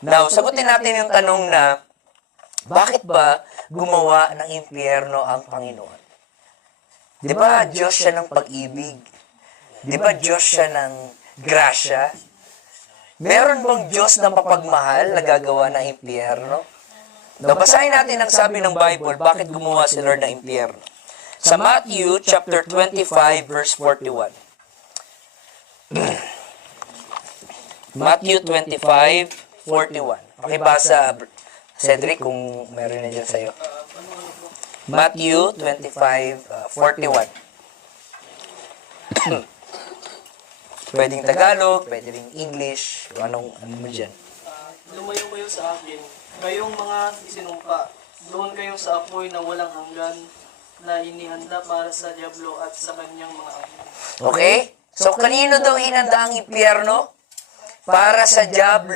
Now, sagutin natin yung tanong na, bakit ba gumawa ng impyerno ang Panginoon? Di ba Diyos siya ng pag-ibig? Di ba Diyos siya ng grasya? Meron bang Diyos na mapagmahal na gagawa ng impyerno? Basahin natin ang sabi ng Bible, bakit gumawa si Lord ng impyerno. Sa Matthew chapter 25 verse 41. Matthew 25:41. Pakibasa, Cedric, kung meron na dyan sa'yo. Matthew 25:41. Pwedeng Tagalog, pwedeng English, ano mo dyan. Lumayo kayo sa akin, kayong mga isinumpa. Doon kayo sa apoy na walang hanggan, na inihanda para sa Diablo at sa kanyang mga anghel. Okay? So, kanino daw hinanda ang impyerno? Para sa Diablo